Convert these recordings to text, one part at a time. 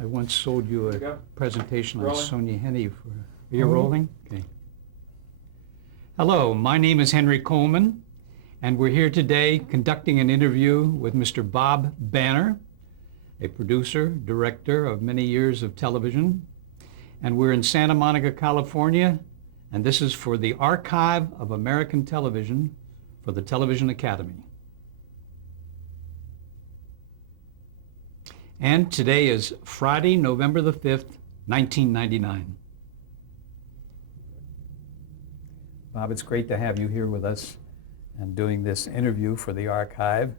I once sold you There we a go. presentation on Rolling. Sonia Henney for, are you rolling? Okay. Hello, my name is Henry Coleman, and we're here today conducting an interview with Mr. Bob Banner, a producer, director of many years of television. And we're in Santa Monica, California, and this is for the Archive of American Television for the Television Academy. And today is Friday, November the 5th, 1999. Bob, it's great to have you here with us and doing this interview for the archive.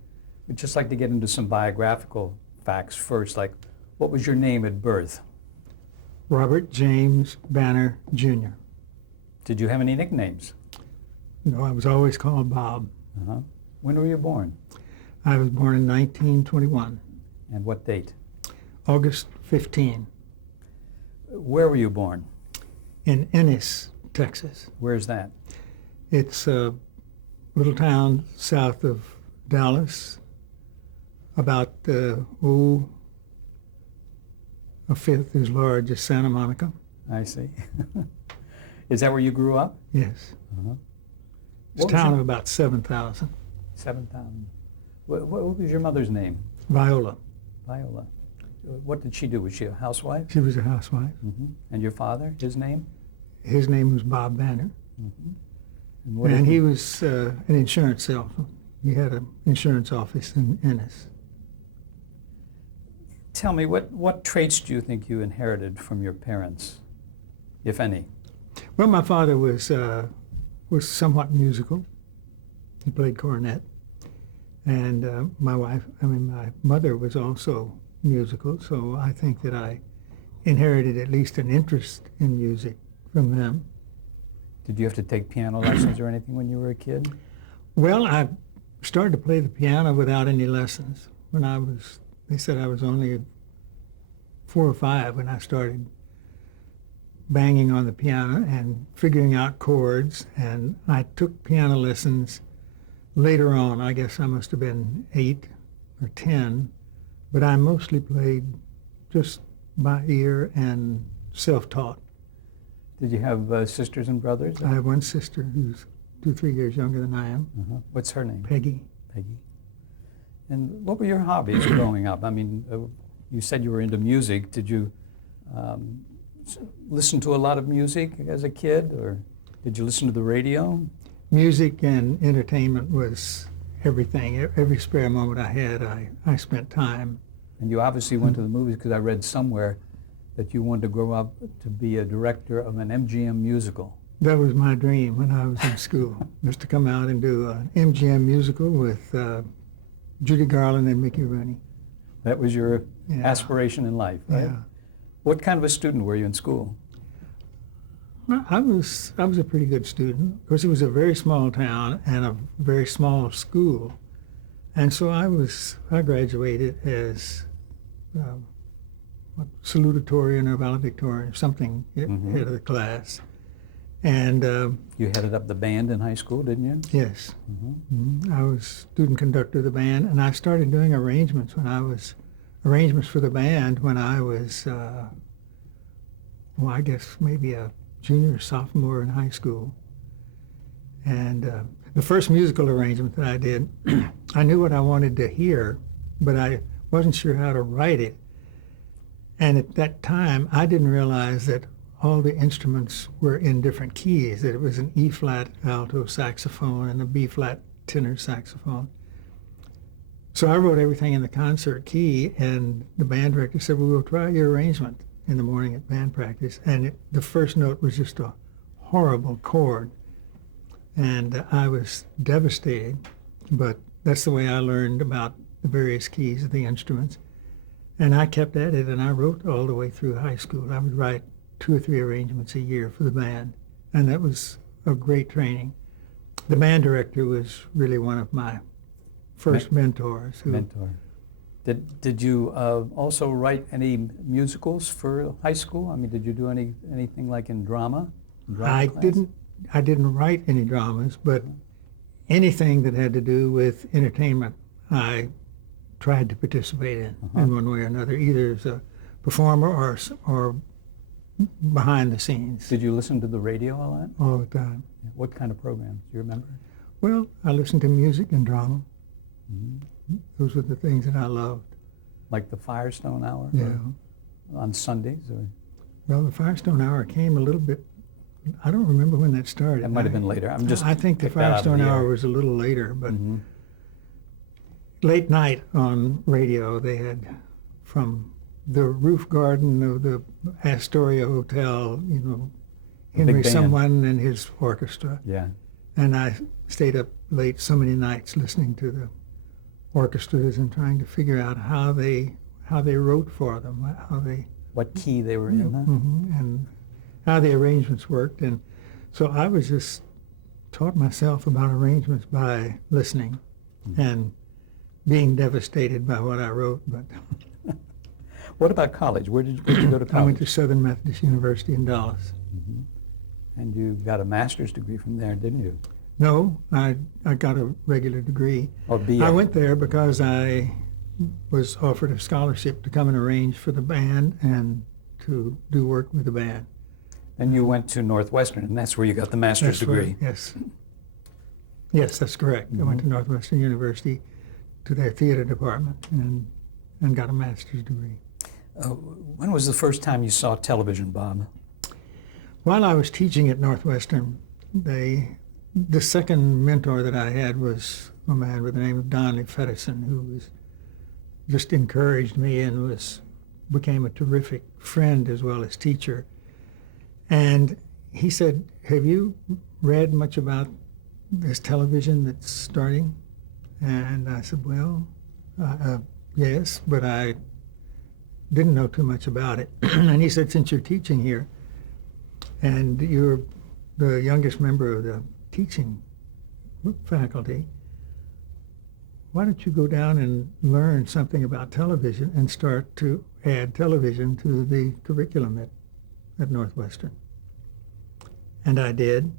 We'd just like to get into some biographical facts first, like what was your name at birth? Robert James Banner, Jr. Did you have any nicknames? No, I was always called Bob. Uh-huh. When were you born? I was born in 1921, And what date? August 15, Where were you born? in Ennis, Texas. Where's that? It's a little town south of Dallas, about a fifth as large as Santa Monica. I see. Is that where you grew up? Yes. Uh-huh. It's a What was town your- of about 7,000. 7,000. What was your mother's name? Viola. Viola. What did she do? Was she a housewife? She was a housewife. Mm-hmm. And your father, his name? His name was Bob Banner. Mm-hmm. And what And did he was an insurance salesman. He had an insurance office in Ennis. Tell me, what traits do you think you inherited from your parents, if any? Well, my father was somewhat musical. He played cornet, and my mother was also musical. So I think that I inherited at least an interest in music from them. Did you have to take piano lessons or anything when you were a kid? Well, I started to play the piano without any lessons when they said I was only 4 or 5 when I started banging on the piano and figuring out chords. And I took piano lessons later on. I guess I must have been 8 or 10, but I mostly played just by ear and self-taught. Did you have sisters and brothers? I have one sister who's 2 or 3 years younger than I am, Uh-huh. What's her name? Peggy. Peggy. And what were your hobbies growing up? I mean, you said you were into music. Did you listen to a lot of music as a kid, or did you listen to the radio? Music and entertainment was everything. Every spare moment I had, I spent time. And you obviously went to the movies because I read somewhere that you wanted to grow up to be a director of an MGM musical. That was my dream when I was in school, was to come out and do an MGM musical with Judy Garland and Mickey Rooney. That was your Yeah. aspiration in life, right? Yeah. What kind of a student were you in school? Well, I was a pretty good student. Of course, it was a very small town and a very small school, and so I graduated as salutatorian or valedictorian, something Mhm. head of the class, and You headed up the band in high school, didn't you? yes, Mm-hmm. I was student conductor of the band, and I started doing arrangements for the band when I was, I guess maybe a junior or sophomore in high school. And the first musical arrangement that I did, I knew what I wanted to hear, but I wasn't sure how to write it. And at that time, I didn't realize that all the instruments were in different keys, that it was an E-flat alto saxophone and a B-flat tenor saxophone. So I wrote everything in the concert key, and the band director said, well, we'll try your arrangement in the morning at band practice. And the first note was just a horrible chord. And I was devastated, but that's the way I learned about the various keys of the instruments. And I kept at it, and I wrote all the way through high school. I would write 2 or 3 arrangements a year for the band, and that was a great training. The band director was really one of my first mentors. Mentor. Did you also write any musicals for high school? I mean, did you do anything like in drama? I class? didn't write any dramas, but anything that had to do with entertainment, I tried to participate in one way or another, either as a performer or behind the scenes Did you listen to the radio a lot? all the time. What kind of programs? Do you remember? Well, I listened to music and drama. Mm-hmm. Those were the things that I loved. Like the Firestone Hour? Yeah. Or on Sundays? Or? Well, the Firestone Hour came a little bit. I don't remember when that started. That might have been later. I think the picked that out of Firestone the Hour air. was a little later, but Mm-hmm. late night on radio they had from the roof garden of the Astoria Hotel, you know, The big Henry band. Someone and his orchestra. Yeah. And I stayed up late so many nights listening to the orchestras and trying to figure out how they wrote for them, how they What key they were in? Huh? and how the arrangements worked. And so I was just taught myself about arrangements by listening and being devastated by what I wrote. But What about college? Where did you go to I college? went to Southern Methodist University in Dallas. Mhm. And you got a master's degree from there, didn't you? No, I got a regular degree. Or BA? I went there because I was offered a scholarship to come and arrange for the band and to do work with the band. Then you went to Northwestern, and that's where you got the master's That's right, degree. yes. Yes, that's correct. I went to Northwestern University to their theater department and got a master's degree. When was the first time you saw television, Bob? While I was teaching at Northwestern, the second mentor that I had was a man by the name of Donley Fettison, who was just encouraged me and became a terrific friend as well as teacher. And he said, "Have you read much about this television that's starting?" And I said, "Well, yes, but I didn't know too much about it." And he said, "Since you're teaching here and you're the youngest member of the teaching faculty, why don't you go down and learn something about television and start to add television to the curriculum at Northwestern?" And I did.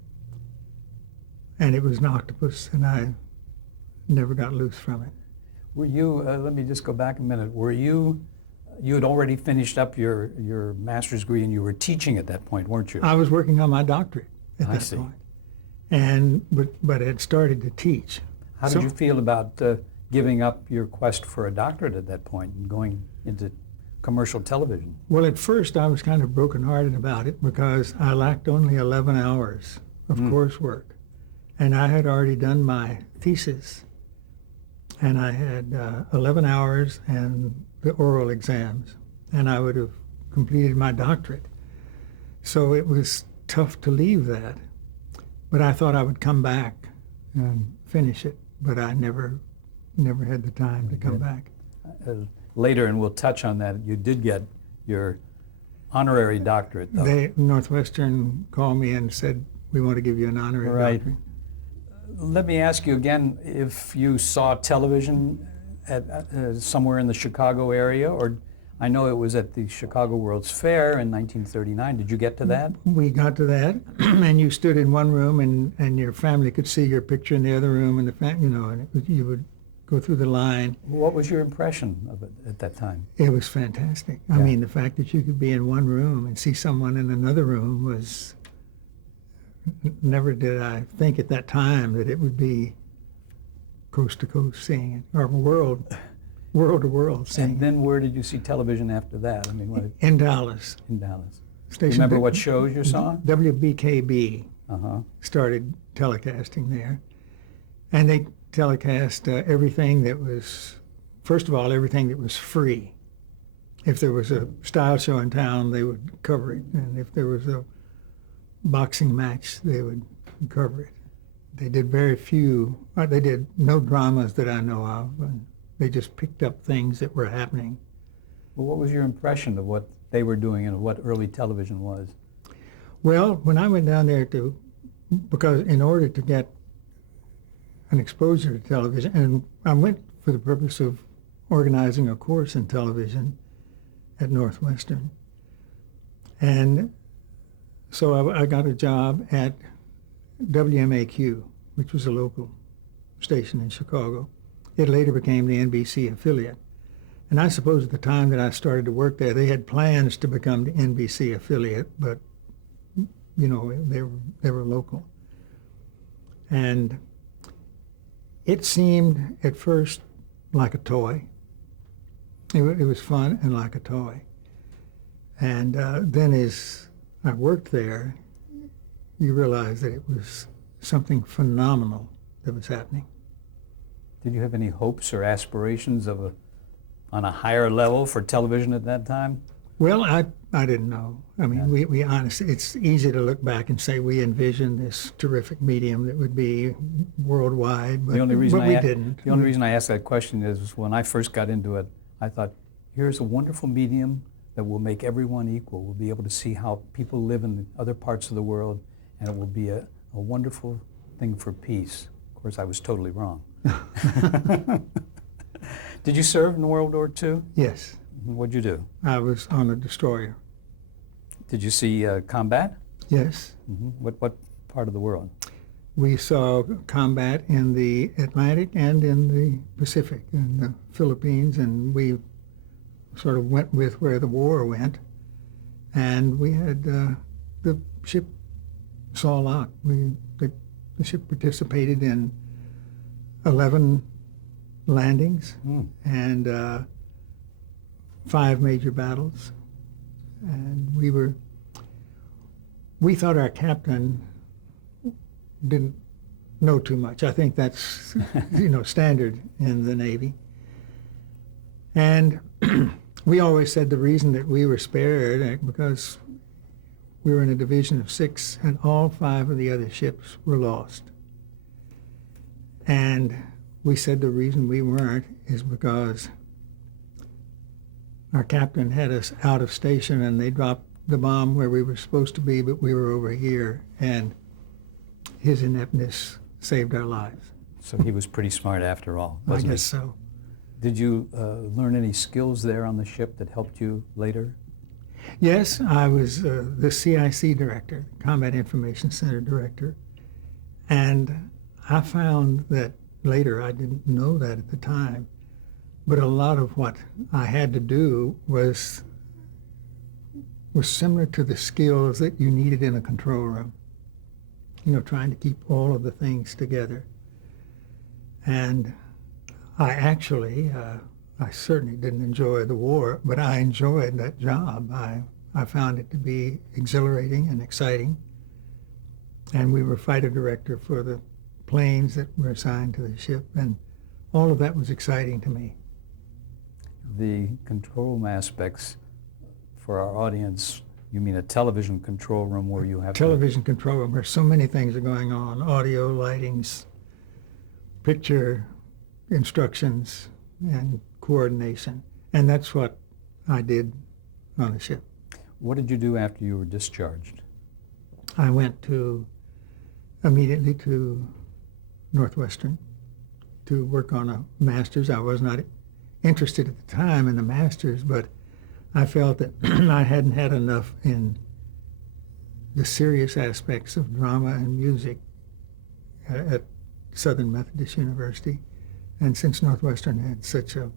And it was an octopus, and I never got loose from it. Were you, let me just go back a minute, you had already finished up your master's degree and you were teaching at that point, weren't you? I was working on my doctorate at I that see. point. And but had started to teach. How did So- you feel about giving up your quest for a doctorate at that point and going into commercial television? Well, at first I was kind of brokenhearted about it because I lacked only 11 hours of coursework. And I had already done my thesis. And I had 11 hours and the oral exams. And I would have completed my doctorate. So it was tough to leave that. But I thought I would come back and finish it. But I never had the time to come back. Later, and we'll touch on that, you did get your honorary doctorate, though. Northwestern called me and said, "We want to give you an honorary Right. doctorate." Let me ask you again if you saw television at somewhere in the Chicago area, or I know it was at the Chicago World's Fair in 1939. Did you get to that? We got to that, and you stood in one room, and your family could see your picture in the other room, and and you would go through the line. What was your impression of it at that time? It was fantastic. I Yeah. mean, the fact that you could be in one room and see someone in another room was. Never did I think at that time that it would be coast to coast seeing it, or world to world seeing And then where did you see television after that? I mean, what, it. In Dallas. in Dallas? Do you Station remember what shows you saw? WBKB Uh-huh. started telecasting there. And they telecast everything that was, first of all, everything that was free. If there was a style show in town, they would cover it. And if there was a boxing match, they would cover it. They did very few, they did no dramas that I know of. And they just picked up things that were happening. Well, what was your impression of what they were doing and what early television was? Well, when I went down there because in order to get an exposure to television, and I went for the purpose of organizing a course in television at Northwestern. And so I got a job at WMAQ, which was a local station in Chicago. It later became the NBC affiliate. And I suppose at the time that I started to work there, they had plans to become the NBC affiliate, but you know, they were local. And it seemed at first like a toy. It was fun and like a toy. And then as I worked there, you realize that it was something phenomenal that was happening. Did you have any hopes or aspirations of on a higher level for television at that time? Well, I didn't know. I mean, we honestly, it's easy to look back and say we envisioned this terrific medium that would be worldwide, but, we didn't. The only reason I asked that question is when I first got into it, I thought, here's a wonderful medium that will make everyone equal. We'll be able to see how people live in other parts of the world, and it will be a wonderful thing for peace. Of course, I was totally wrong. Did you serve in World War II? Yes. What'd you do? I was on a destroyer. Did you see combat? Yes. What part of the world? We saw combat in the Atlantic and in the Pacific, in the Philippines, and we sort of went with where the war went. And we had the ship saw a lot. The ship participated in 11 landings and 5 major battles. And we thought our captain didn't know too much. I think that's standard in the Navy. And we always said the reason that we were spared because we were in a division of 6 and all 5 of the other ships were lost. And we said the reason we weren't is because our captain had us out of station and they dropped the bomb where we were supposed to be, but we were over here, and his ineptness saved our lives. So he was pretty smart after all, wasn't he? I guess so. Did you learn any skills there on the ship that helped you later? Yes, I was the CIC director, Combat Information Center director, and I found that later, I didn't know that at the time, but a lot of what I had to do was similar to the skills that you needed in a control room, trying to keep all of the things together. And I actually, I certainly didn't enjoy the war, but I enjoyed that job. I found it to be exhilarating and exciting. And we were fighter director for the planes that were assigned to the ship, and all of that was exciting to me. The control room aspects for our audience, you mean a television control room where you have television control room where so many things are going on, audio, lightings, picture instructions, and coordination. And that's what I did on the ship. What did you do after you were discharged? I went immediately to Northwestern to work on a master's. I was not interested at the time in the master's, but I felt that I hadn't had enough in the serious aspects of drama and music at Southern Methodist University. And since Northwestern had such a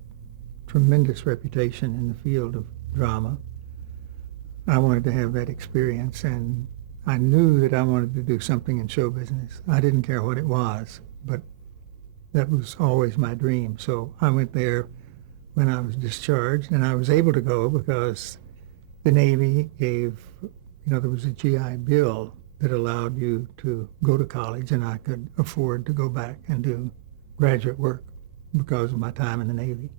tremendous reputation in the field of drama, I wanted to have that experience, and I knew that I wanted to do something in show business. I didn't care what it was, but that was always my dream. So I went there when I was discharged, and I was able to go because the Navy gave, there was a GI Bill that allowed you to go to college, and I could afford to go back and do graduate work because of my time in the Navy.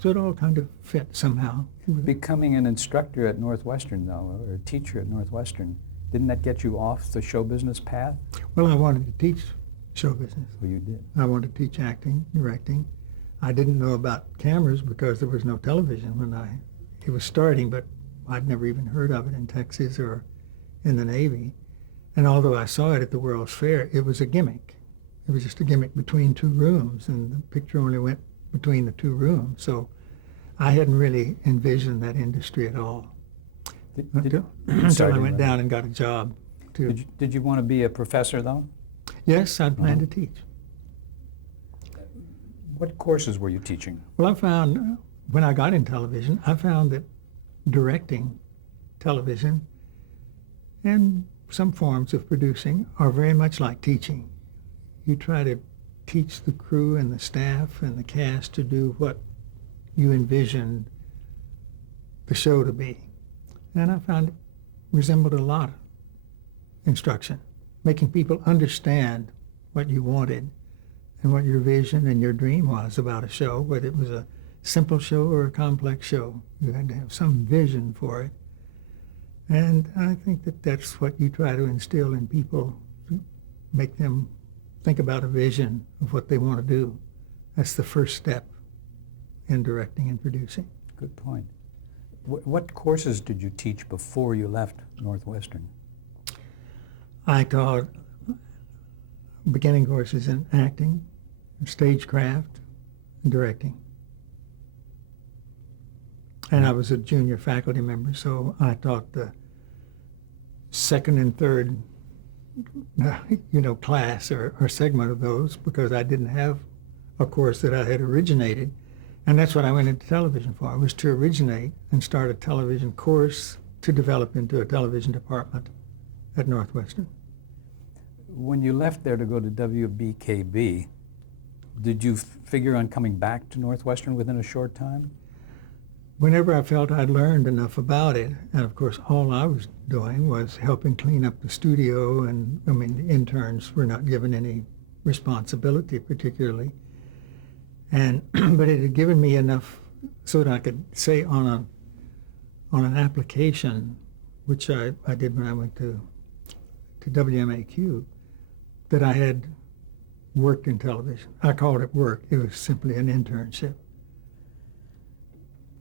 So it all kind of fit somehow. Becoming an instructor at Northwestern, though, or a teacher at Northwestern, didn't that get you off the show business path? Well, I wanted to teach show business. Well, you did. I wanted to teach acting, directing. I didn't know about cameras because there was no television when it was starting, but I'd never even heard of it in Texas or in the Navy. And although I saw it at the World's Fair, it was a gimmick. It was just a gimmick between 2 rooms, and the picture only went between the 2 rooms. So I hadn't really envisioned that industry at all until I went down and got a job. Did you want to be a professor, though? Yes, I'd planned to teach. What courses were you teaching? Well, I found when I got in television, I found that directing television and some forms of producing are very much like teaching. You try to teach the crew and the staff and the cast to do what you envisioned the show to be. And I found it resembled a lot of instruction, making people understand what you wanted and what your vision and your dream was about a show, whether it was a simple show or a complex show. You had to have some vision for it. And I think that that's what you try to instill in people, to make them think about a vision of what they want to do. That's the first step in directing and producing. Good point. What courses did you teach before you left Northwestern? I taught beginning courses in acting, stagecraft, and directing. And I was a junior faculty member, so I taught the second and third, class or segment of those, because I didn't have a course that I had originated. And that's what I went into television for, was to originate and start a television course to develop into a television department at Northwestern. When you left there to go to WBKB, did you figure on coming back to Northwestern within a short time? Whenever I felt I'd learned enough about it, and of course all I was doing was helping clean up the studio, and the interns were not given any responsibility particularly. And but it had given me enough so that I could say on an application, which I did when I went to WMAQ, that I had worked in television. I called it work. It was simply an internship.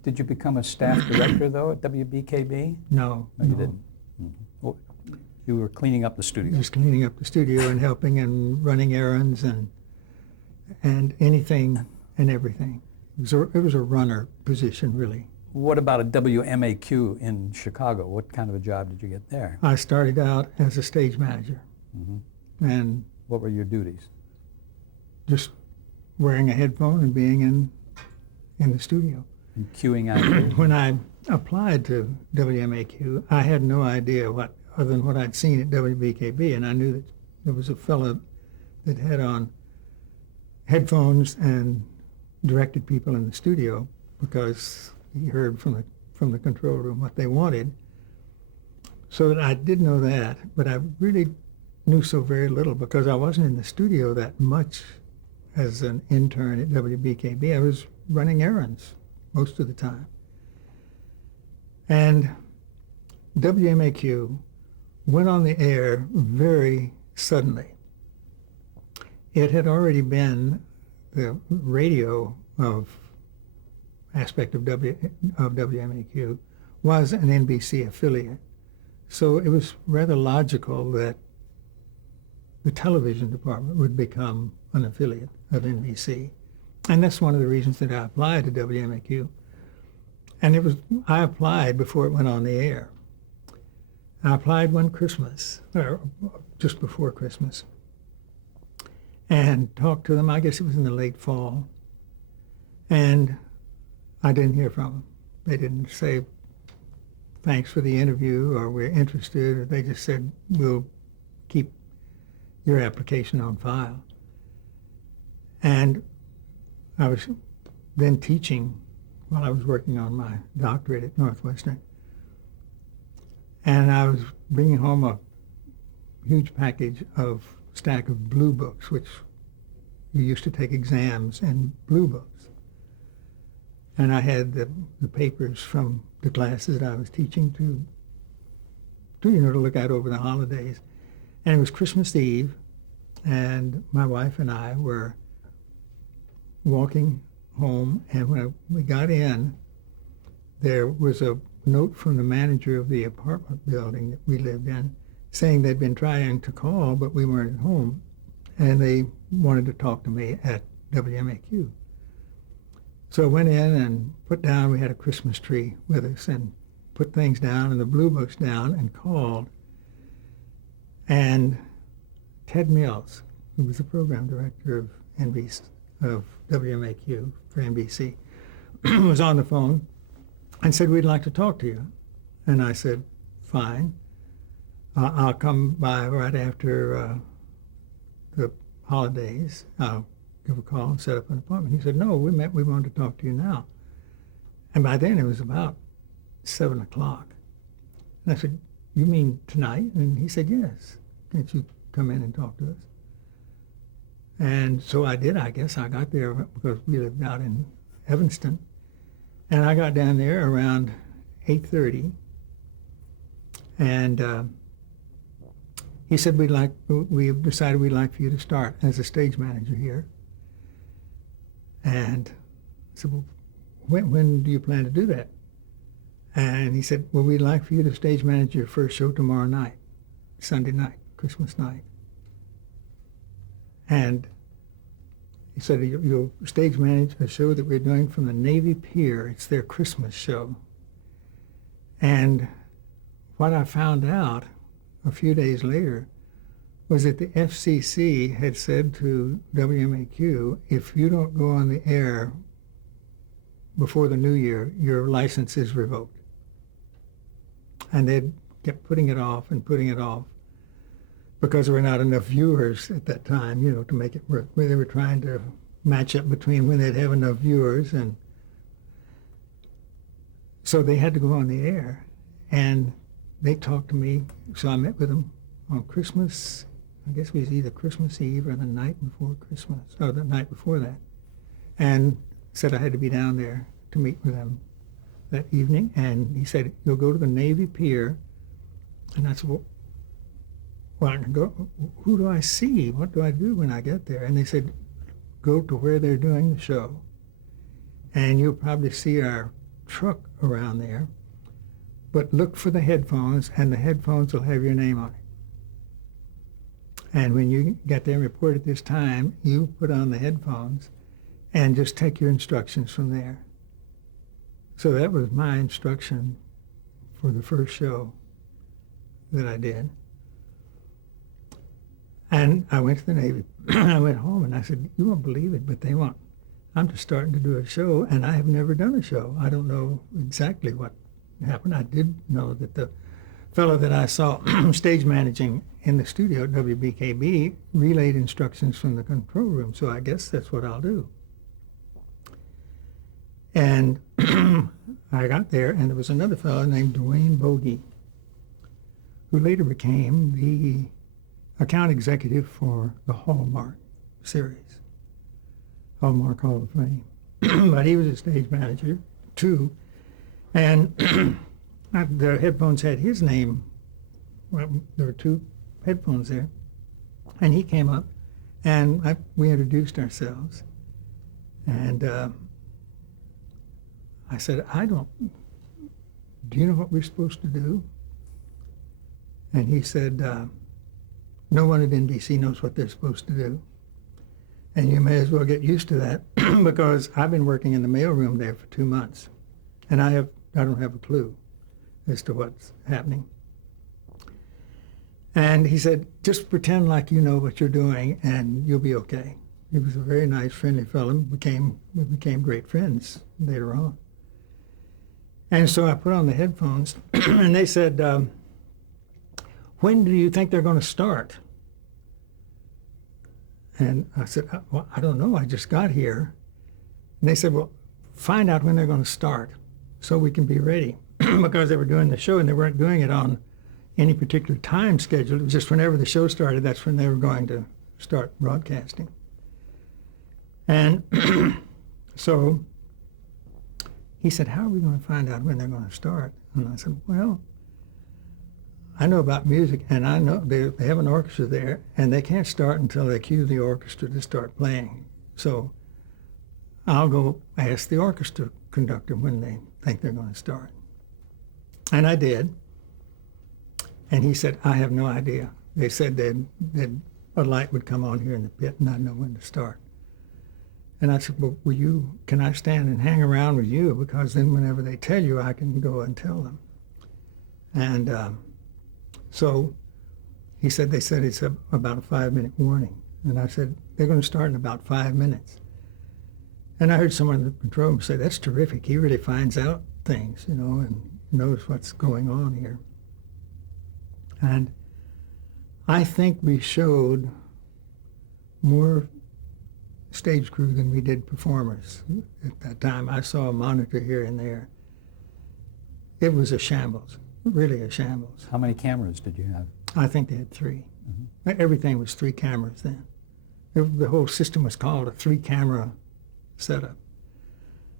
Did you become a staff director, though, at WBKB? No, You didn't. Mm-hmm. Well, you were cleaning up the studio. Just cleaning up the studio and helping and running errands and anything and everything. It was a runner position, really. What about a WMAQ in Chicago? What kind of a job did you get there? I started out as a stage manager, and What were your duties? just wearing a headphone and being in the studio. And queuing out? When I applied to WMAQ, I had no idea other than what I'd seen at WBKB, and I knew that there was a fellow that had on headphones and directed people in the studio, because he heard from the control room what they wanted. So that I did know that, but I really knew so very little, because I wasn't in the studio that much as an intern at WBKB. I was running errands most of the time. And WMAQ went on the air very suddenly. It had already been the radio aspect of WMAQ was an NBC affiliate. So it was rather logical that the television department would become an affiliate of NBC. And that's one of the reasons that I applied to WMAQ. And I applied before it went on the air. I applied one Christmas, or just before Christmas, and talked to them. I guess it was in the late fall. And I didn't hear from them. They didn't say, thanks for the interview, or we're interested, or they just said, we'll keep your application on file. And I was then teaching while I was working on my doctorate at Northwestern. And I was bringing home a huge stack of blue books, which you used to take exams in blue books. And I had the papers from the classes that I was teaching to look at over the holidays. And it was Christmas Eve, and my wife and I were walking home, and when we got in, there was a note from the manager of the apartment building that we lived in saying they'd been trying to call, but we weren't at home, and they wanted to talk to me at WMAQ. So I went in and we had a Christmas tree with us, and put things down and the blue books down and called. And Ted Mills, who was the program director of WMAQ for NBC, was on the phone and said, we'd like to talk to you. And I said, fine. I'll come by right after the holidays. I'll give a call and set up an appointment. He said, no, we wanted to talk to you now. And by then it was about 7 o'clock. And I said, you mean tonight? And he said, yes. Can't you come in and talk to us? And so I did, I guess. I got there because we lived out in Evanston. And I got down there around 8:30. And he said, we've decided we'd like for you to start as a stage manager here. And I said, well, when do you plan to do that? And he said, well, we'd like for you to stage manage your first show tomorrow night, Sunday night, Christmas night. And he said, you'll stage manage a show that we're doing from the Navy Pier. It's their Christmas show. And what I found out a few days later was that the FCC had said to WMAQ, if you don't go on the air before the new year, your license is revoked. And they kept putting it off because there were not enough viewers at that time, to make it work. They were trying to match up between when they'd have enough viewers, and so they had to go on the air. And they talked to me, so I met with them on Christmas. I guess it was either Christmas Eve or the night before Christmas, or the night before that, and said I had to be down there to meet with them that evening. And he said, you'll go to the Navy Pier. And I said, well, I can go. Who do I see? What do I do when I get there? And they said, go to where they're doing the show, and you'll probably see our truck around there. But look for the headphones, and the headphones will have your name on it. And when you get there and report at this time, you put on the headphones and just take your instructions from there. So that was my instruction for the first show that I did. And I went to the Navy. I went home and I said, you won't believe it, but I'm just starting to do a show, and I have never done a show. I don't know exactly what happened. I did know that the fellow that I saw stage managing in the studio at WBKB relayed instructions from the control room, so I guess that's what I'll do. And I got there, and there was another fellow named Dwayne Bogey, who later became the account executive for the Hallmark series, Hallmark Hall of Fame. But he was a stage manager, too. And the headphones had his name. Well, there were 2 headphones there. And he came up, and we introduced ourselves. And I said, do you know what we're supposed to do? And he said, no one at NBC knows what they're supposed to do. And you may as well get used to that because I've been working in the mailroom there for 2 months. And I don't have a clue as to what's happening. And he said, just pretend like you know what you're doing and you'll be okay. He was a very nice, friendly fellow. We became great friends later on. And so I put on the headphones and they said, when do you think they're going to start? And I said, well, I don't know. I just got here. And they said, well, find out when they're going to start so we can be ready. Because they were doing the show and they weren't doing it on any particular time schedule. It was just whenever the show started, that's when they were going to start broadcasting. And so he said, how are we going to find out when they're going to start? And I said, well, I know about music, and I know they have an orchestra there, and they can't start until they cue the orchestra to start playing. So I'll go ask the orchestra conductor when they think they're going to start. And I did. And he said, I have no idea. They said that a light would come on here in the pit, and I'd know when to start. And I said, well, can I stand and hang around with you? Because then whenever they tell you, I can go and tell them. And so they said it's about a 5-minute warning. And I said, they're going to start in about 5 minutes. And I heard someone in the control room say, "That's terrific. He really finds out things, you know, and knows what's going on here." And I think we showed more stage crew than we did performers. At that time, I saw a monitor here and there. It was a shambles, really a shambles. How many cameras did you have? I think they had 3. Everything was 3 cameras then. The whole system was called a 3-camera setup.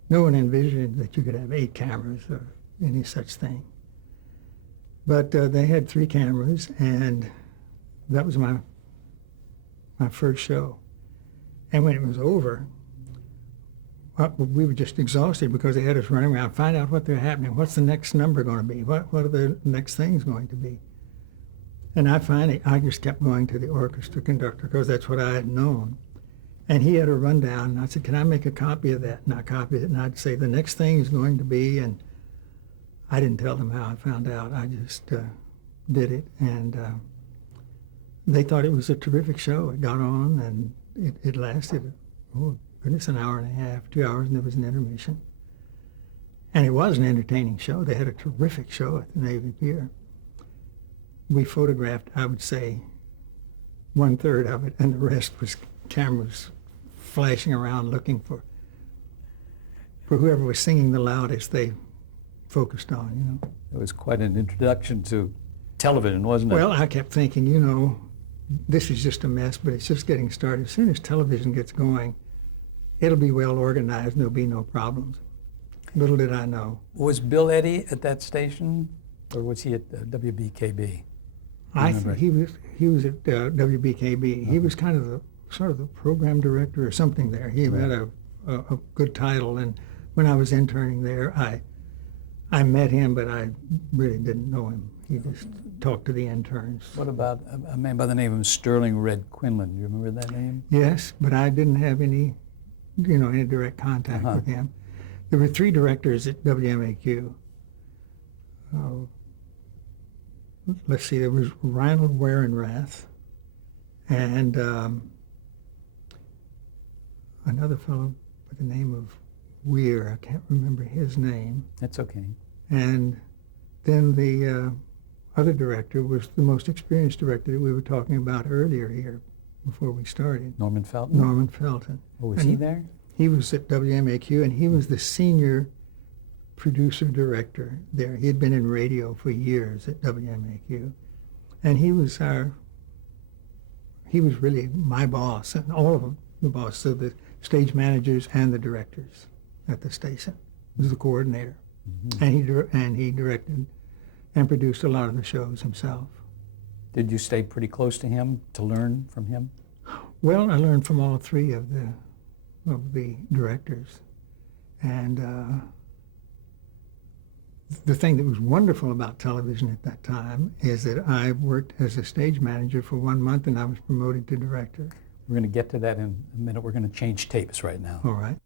No one envisioned that you could have 8 cameras or any such thing. But they had 3 cameras, and that was my first show. And when it was over, we were just exhausted because they had us running around, find out what they're happening. What's the next number going to be? What are the next things going to be? And I just kept going to the orchestra conductor because that's what I had known. And he had a rundown, and I said, "Can I make a copy of that?" And I copied it, and I'd say, "The next thing is going to be," and I didn't tell them how I found out. I just did it, and they thought it was a terrific show. It got on, and it lasted, oh goodness, an hour and a half, 2 hours, and there was an intermission. And it was an entertaining show. They had a terrific show at the Navy Pier. We photographed, I would say, 1/3 of it, and the rest was cameras flashing around looking for whoever was singing the loudest they focused on, you know. It was quite an introduction to television, wasn't it? Well, I kept thinking, you know, this is just a mess, but it's just getting started. As soon as television gets going, it'll be well organized and there'll be no problems. Little did I know. Was Bill Eddy at that station, or was he at WBKB? He was at WBKB. He was kind of the program director or something there. He had a good title, and when I was interning there, I met him, but I really didn't know him. He just talked to the interns. What about a man by the name of Sterling Red Quinlan? Do you remember that name? Yes, but I didn't have any direct contact with him. There were 3 directors at WMAQ. Let's see, there was Reinhold Warenrath and another fellow by the name of Weir. I can't remember his name. That's okay. And then the other director was the most experienced director that we were talking about earlier here before we started. Norman Felton? Norman Felton. Oh, was he there? He was at WMAQ, and he was the senior producer-director there. He had been in radio for years at WMAQ. And he was really my boss, and all of them, the boss, so the stage managers and the directors at the station. He was the coordinator. Mm-hmm. And he directed and produced a lot of the shows himself. Did you stay pretty close to him to learn from him? Well, I learned from all 3 of the directors. And the thing that was wonderful about television at that time is that I worked as a stage manager for 1 month, and I was promoted to director. We're going to get to that in a minute. We're going to change tapes right now. All right.